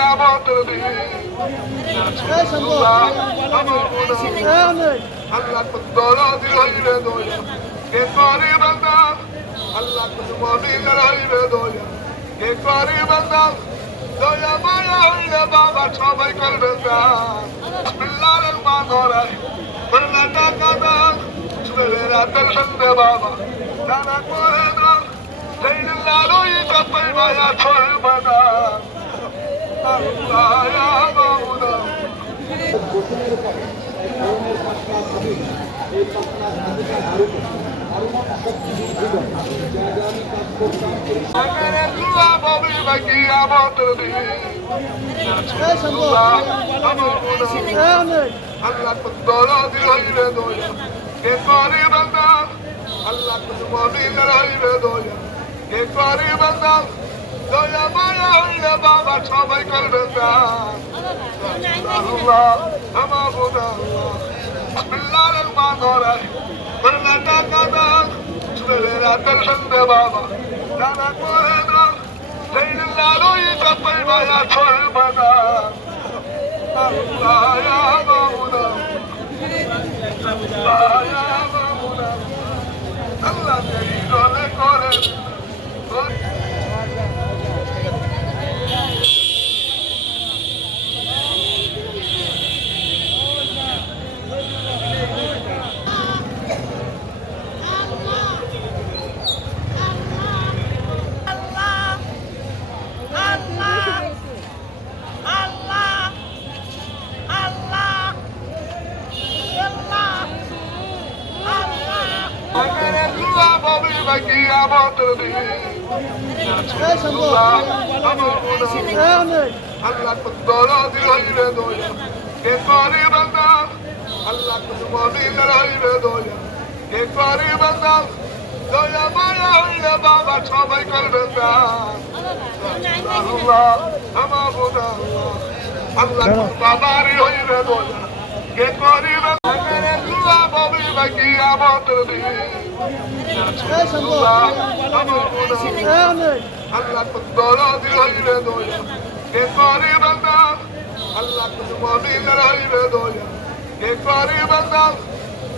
কিয়ামতের দিন আল্লাহ দরদি হইবে দয়া কে করে বান্দা আল্লাহ মুমিনের হইবে দয়া কে করে বান্দা দয়া মায়া হইলে বাবা সবাই করবে দান বিসমিল্লাহির রহমানির রহিম বলনা টাকা দান সুরে রাতের সন্ধে বাবা দানা করে দান সেইদিল্লাহ রই কাপাই মায়া ছড়বে না আল্লাহ ইয়া মাওলা আল্লাহ দরদি হইবে দয়া কে করে বান্দা আল্লাহ মুমিনের হইবে দয়া কে করে বান্দা দয়া মায়া হইলে বাবা সবাই করবে দান আল্লাহ আমাবুদা বিসমিল্লাহির রহমানির রহিম বলনা টাকা দান সুরে রাতের সন্ধে বাবা দানা করে দান সেইদিল্লাহ রই কাপাই মায়া ছড়বে না আল্লাহ ইয়া মাওলা আল্লাহ ইয়া মাওলা আল্লাহ তেরি দলে করে কিয়ামতের দিন আল্লাহ দরদি হইবে দয়া কে করে বান্দা আল্লাহ মুমিনের হইবে দয়া কে করে বান্দা দয়া মায়া হইলে বাবা সবাই করবে দান আল্লাহ আমাবুদা আল্লাহ বাবারি হইবে দয়া কে করে বান্দা কিয়ামতের দিন আল্লাহ দরদি হইবে দয়া কে করে বান্দা আল্লাহ মুমিনের হইবে দয়া কে করে বান্দা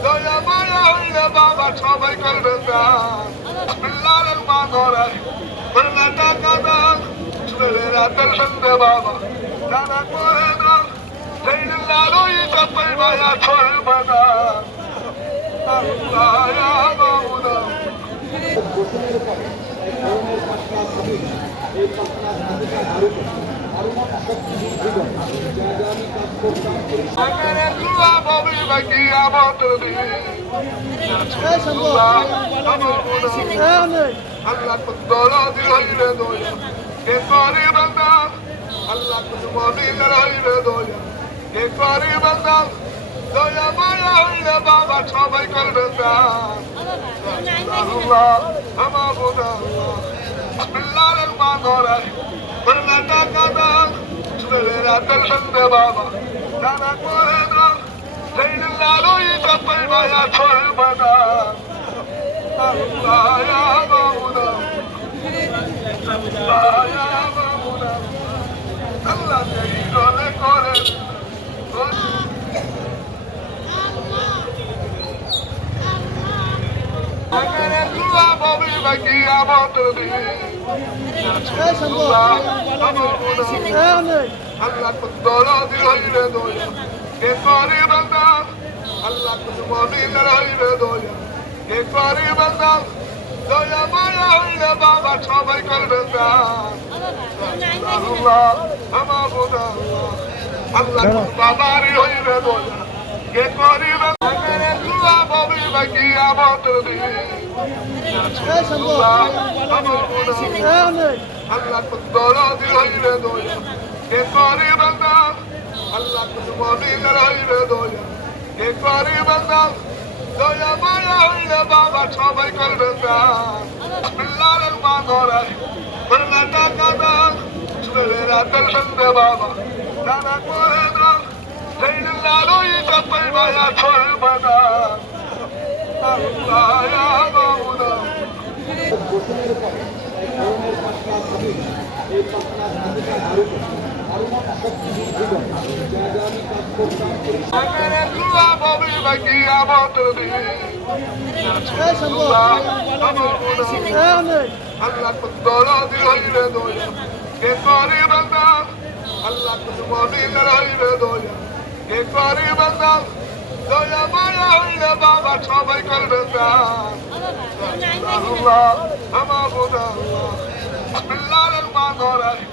দয়া মায়া হইলে বাবা সবাই করবে দান বিসমিল্লাহির রহমানির রহিম বলনা টাকা দান সুরে রাতের সন্ধে বাবা দানা করে দান সেইদিল্লাহ রই কাপাই মায়া ছড়বে না আল্লাহ ইয়া মাওলা কিয়ামতের দিন আল্লাহ দরদি হইবে দয়া কে করে বান্দা আল্লাহ মুমিনের হইবে দয়া কে করে বান্দা দয়া মায়া হইলে বাবা সবাই করবে দান আল্লাহ আমাবুদা বিসমিল্লাহির রহমানির রহিম বলনা টাকা দান সুরে রাতের সন্ধে বাবা দানা করে দান সেইদিল্লাহ রই কাপাই মায়া ছড়বে না আল্লাহ ইয়া মাওলা আল্লাহ ইয়া মাওলা আল্লাহ তেরি দলে করে কিয়ামতের দিন আল্লাহ দরদি হইবে দয়া কে করে বান্দা আল্লাহ মুমিনের হইবে দয়া কে করে বান্দা দয়া মায়া হইলে বাবা সবাই করবে দান আল্লাহ আমাবুদা আল্লাহ বাবারি হইবে দয়া কে করে বান্দা কিয়ামতের দিন আল্লাহ দরদি হইবে দয়া কে করে বান্দা আল্লাহ মুমিনের হইবে দয়া কে করে বান্দা দয়া মায়া হইলে বাবা সবাই করবে দান বিসমিল্লাহির রহমানির রহিম বলনা টাকা দান সুরে রাতের সন্ধে বাবা দানা করে দান সেইদিল্লাহ রই কাপাই মায়া ছড়বে না আল্লাহ ইয়া মাওলা গোসলের পরে এই পাতলা ধাতুটা আগে দুয়া ববি বাকি আমত দিন আল্লাহ কুদরা দিল হইরে দয়া কে করে বান্দা আল্লাহ কুদরা হইরে দয়া কে করে বান্দা দয়া মায়া হইলে বাবা সবাই করবে আল্লাহ আমার বোনা আল্লাহ বিসমিল্লাহির রহমানির রহিম